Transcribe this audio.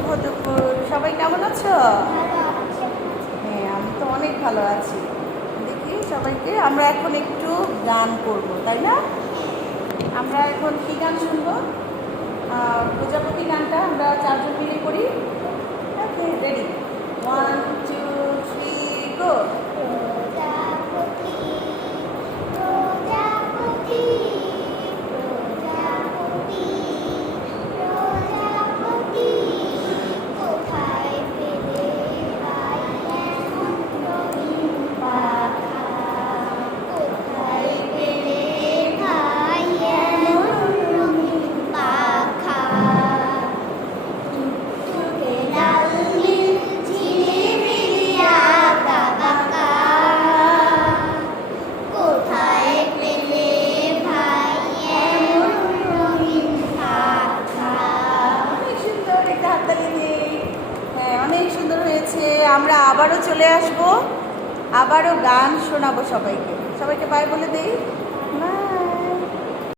শুভ দুপুর। সবাই কেমন আছো? হ্যাঁ, আমি তো অনেক ভালো আছি। দেখি সবাইকে আমরা এখন একটু গান করব, তাই না? আমরা এখন কি গান শুনবো? প্রজাপতি গানটা আমরা চারজন মিলে করি। ওকে, রেডি? 1 2 3 গো। হ্যাঁ, অনেক সুন্দর হয়েছে। আমরা আবারও চলে আসবো, আবারও গান শোনাবো সবাইকে। সবাইকে বাই বলে দেই। বাই।